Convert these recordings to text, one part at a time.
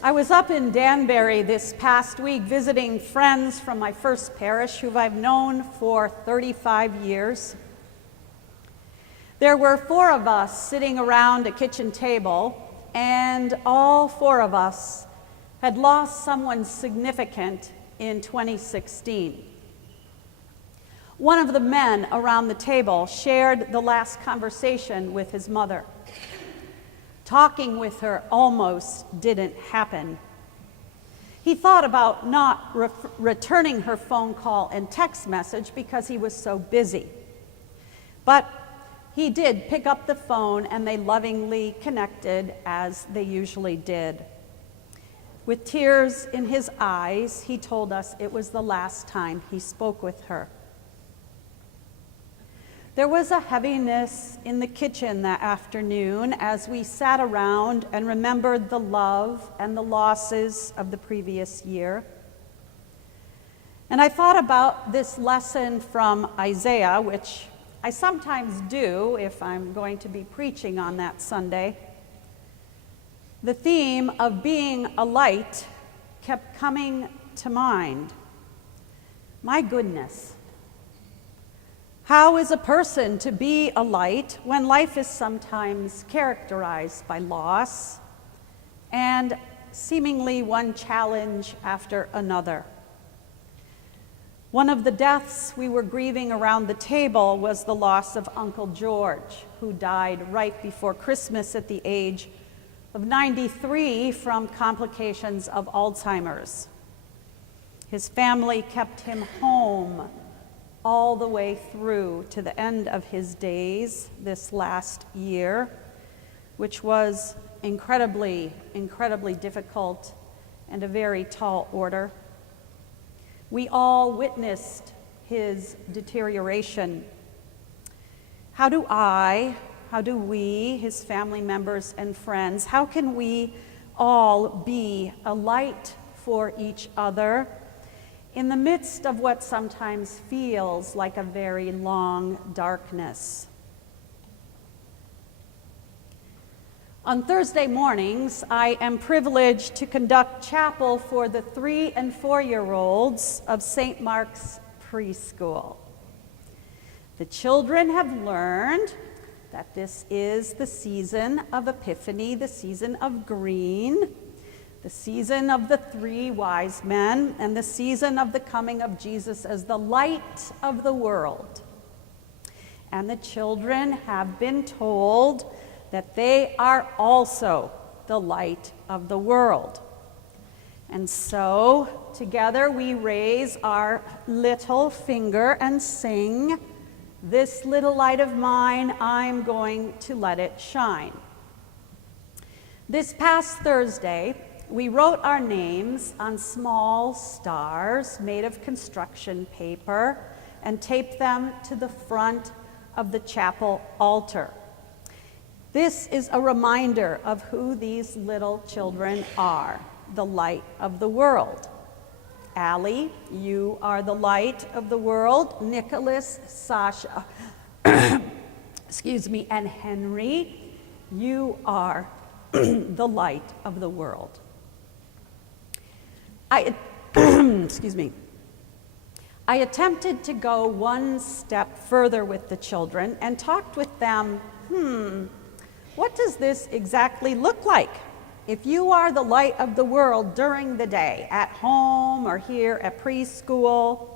I was up in Danbury this past week visiting friends from my first parish who I've known for 35 years. There were 4 of us sitting around a kitchen table, and all 4 of us had lost someone significant in 2016. One of the men around the table shared the last conversation with his mother. Talking with her almost didn't happen. He thought about not returning her phone call and text message because he was so busy. But he did pick up the phone, and they lovingly connected as they usually did. With tears in his eyes, he told us it was the last time he spoke with her. There was a heaviness in the kitchen that afternoon as we sat around and remembered the love and the losses of the previous year. And I thought about this lesson from Isaiah, which I sometimes do if I'm going to be preaching on that Sunday. The theme of being a light kept coming to mind. My goodness. How is a person to be a light when life is sometimes characterized by loss and seemingly one challenge after another? One of the deaths we were grieving around the table was the loss of Uncle George, who died right before Christmas at the age of 93 from complications of Alzheimer's. His family kept him home all the way through to the end of his days this last year, which was incredibly difficult and a very tall order. We all witnessed his deterioration. How do we, his family members and friends, how can we all be a light for each other in the midst of what sometimes feels like a very long darkness? On Thursday mornings, I am privileged to conduct chapel for the 3- and 4-year-olds of St. Mark's Preschool. The children have learned that this is the season of Epiphany, the season of green, the season of the 3 wise men, and the season of the coming of Jesus as the light of the world. And the children have been told that they are also the light of the world. And so, together we raise our little finger and sing, "This little light of mine, I'm going to let it shine." This past Thursday, we wrote our names on small stars made of construction paper and taped them to the front of the chapel altar. This is a reminder of who these little children are, the light of the world. Allie, you are the light of the world. Nicholas, Sasha, and Henry, you are the light of the world. I attempted to go one step further with the children and talked with them, what does this exactly look like? If you are the light of the world during the day, at home or here at preschool,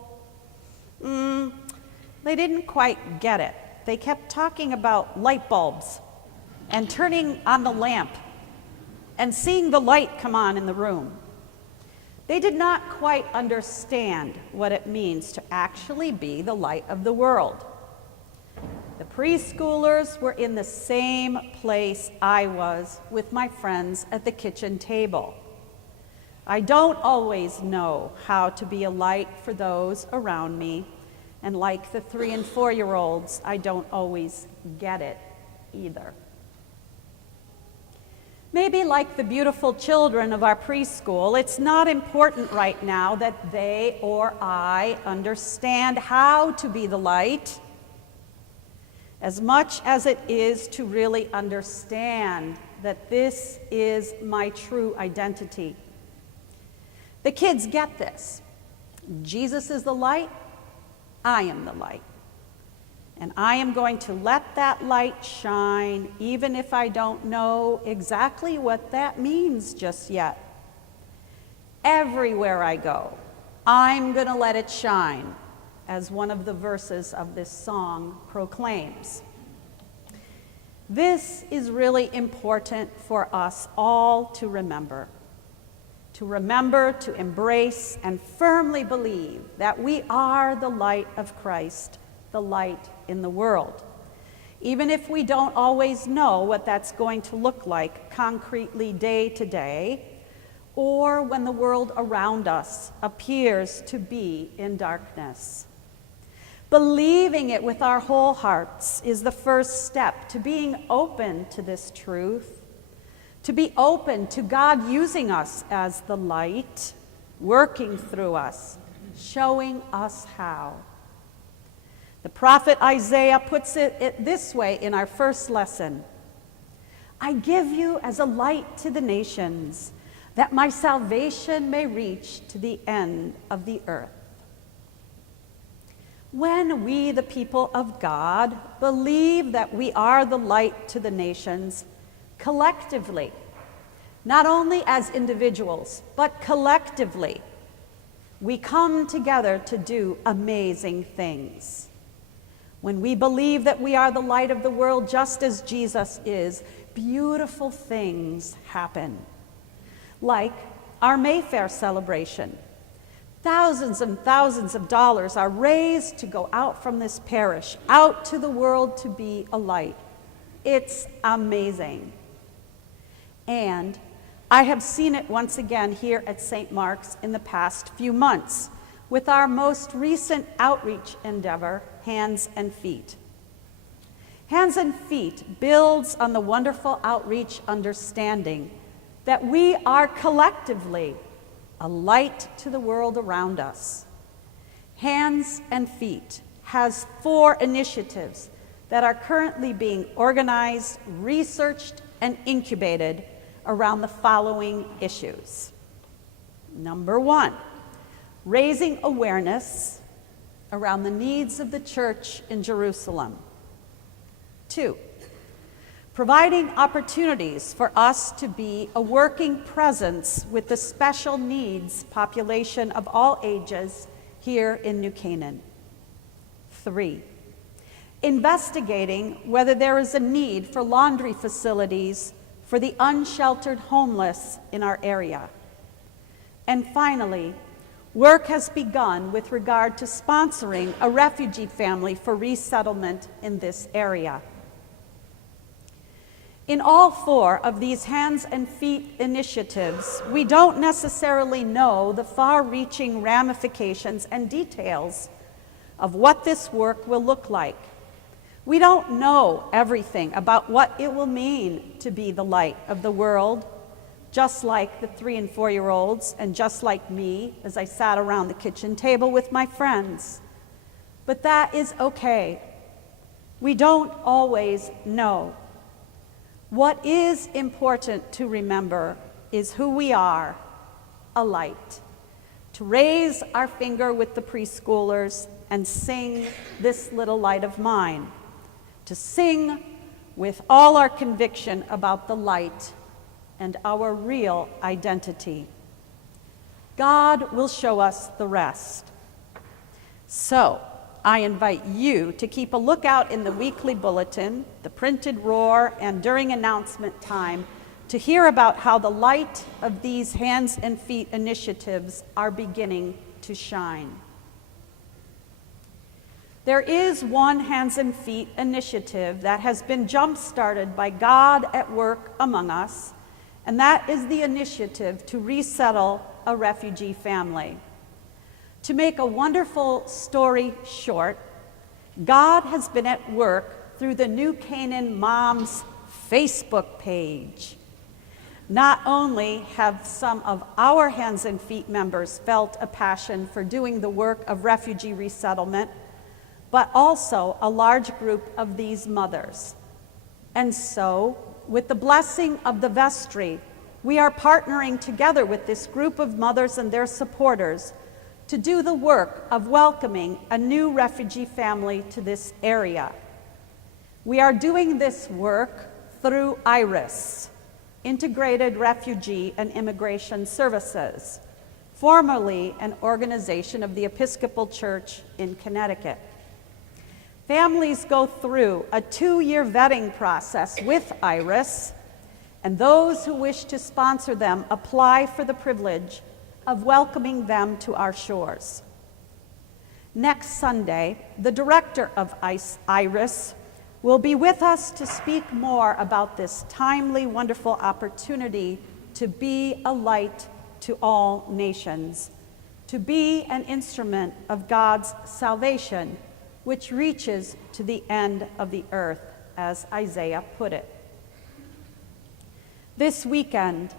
they didn't quite get it. They kept talking about light bulbs and turning on the lamp and seeing the light come on in the room. They did not quite understand what it means to actually be the light of the world. The preschoolers were in the same place I was with my friends at the kitchen table. I don't always know how to be a light for those around me, and like the 3- and 4-year-olds, I don't always get it either. Maybe like the beautiful children of our preschool, it's not important right now that they or I understand how to be the light, as much as it is to really understand that this is my true identity. The kids get this. Jesus is the light, I am the light. And I am going to let that light shine, even if I don't know exactly what that means just yet. Everywhere I go, I'm going to let it shine, as one of the verses of this song proclaims. This is really important for us all to remember, to embrace, and firmly believe that we are the light of Christ, the light in the world. Even if we don't always know what that's going to look like concretely day to day, or when the world around us appears to be in darkness. Believing it with our whole hearts is the first step to being open to this truth, to be open to God using us as the light, working through us, showing us how. The prophet Isaiah puts it this way in our first lesson. I give you as a light to the nations, that my salvation may reach to the end of the earth. When we, the people of God, believe that we are the light to the nations, collectively, not only as individuals, but collectively, we come together to do amazing things. When we believe that we are the light of the world, just as Jesus is, beautiful things happen. Like our Mayfair celebration. Thousands and thousands of dollars are raised to go out from this parish, out to the world to be a light. It's amazing. And I have seen it once again here at St. Mark's in the past few months with our most recent outreach endeavor, Hands and Feet. Hands and Feet builds on the wonderful outreach understanding that we are collectively a light to the world around us. Hands and Feet has 4 initiatives that are currently being organized, researched, and incubated around the following issues. Number 1, raising awareness around the needs of the church in Jerusalem. 2, providing opportunities for us to be a working presence with the special needs population of all ages here in New Canaan. 3, investigating whether there is a need for laundry facilities for the unsheltered homeless in our area. And finally, work has begun with regard to sponsoring a refugee family for resettlement in this area. In all 4 of these Hands and Feet initiatives, we don't necessarily know the far-reaching ramifications and details of what this work will look like. We don't know everything about what it will mean to be the light of the world, just like the 3- and 4-year-olds, and just like me as I sat around the kitchen table with my friends. But that is okay. We don't always know. What is important to remember is who we are, a light. To raise our finger with the preschoolers and sing "This Little Light of Mine." To sing with all our conviction about the light and our real identity. God will show us the rest. So, I invite you to keep a lookout in the weekly bulletin, the printed roar, and during announcement time to hear about how the light of these Hands and Feet initiatives are beginning to shine. There is one Hands and Feet initiative that has been jump-started by God at work among us, and that is the initiative to resettle a refugee family. To make a wonderful story short, God has been at work through the New Canaan Moms Facebook page. Not only have some of our Hands and Feet members felt a passion for doing the work of refugee resettlement, but also a large group of these mothers. And so with the blessing of the vestry, we are partnering together with this group of mothers and their supporters to do the work of welcoming a new refugee family to this area. We are doing this work through IRIS, Integrated Refugee and Immigration Services, formerly an organization of the Episcopal Church in Connecticut. Families go through a 2-year vetting process with IRIS, and those who wish to sponsor them apply for the privilege of welcoming them to our shores. Next Sunday, the director of IRIS will be with us to speak more about this timely, wonderful opportunity to be a light to all nations, to be an instrument of God's salvation, which reaches to the end of the earth, as Isaiah put it. This weekend,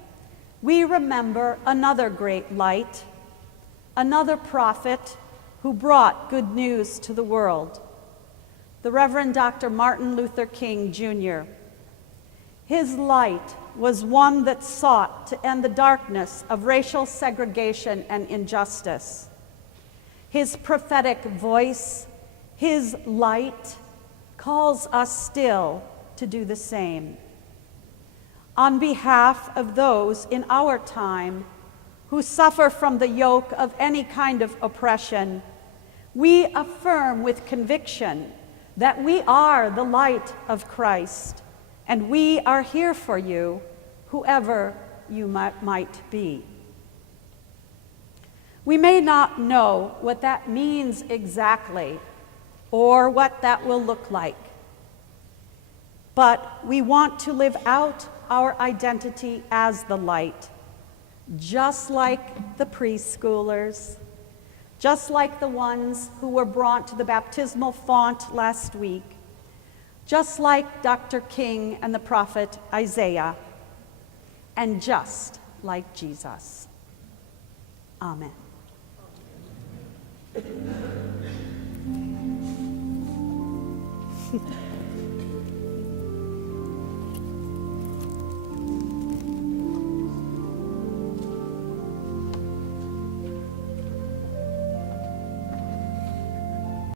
we remember another great light, another prophet who brought good news to the world, the Reverend Dr. Martin Luther King, Jr. His light was one that sought to end the darkness of racial segregation and injustice. His prophetic voice, his light, calls us still to do the same. On behalf of those in our time who suffer from the yoke of any kind of oppression, we affirm with conviction that we are the light of Christ, and we are here for you, whoever you might be. We may not know what that means exactly or what that will look like, but we want to live out our identity as the light, just like the preschoolers, just like the ones who were brought to the baptismal font last week, just like Dr. King and the prophet Isaiah, and just like Jesus. Amen.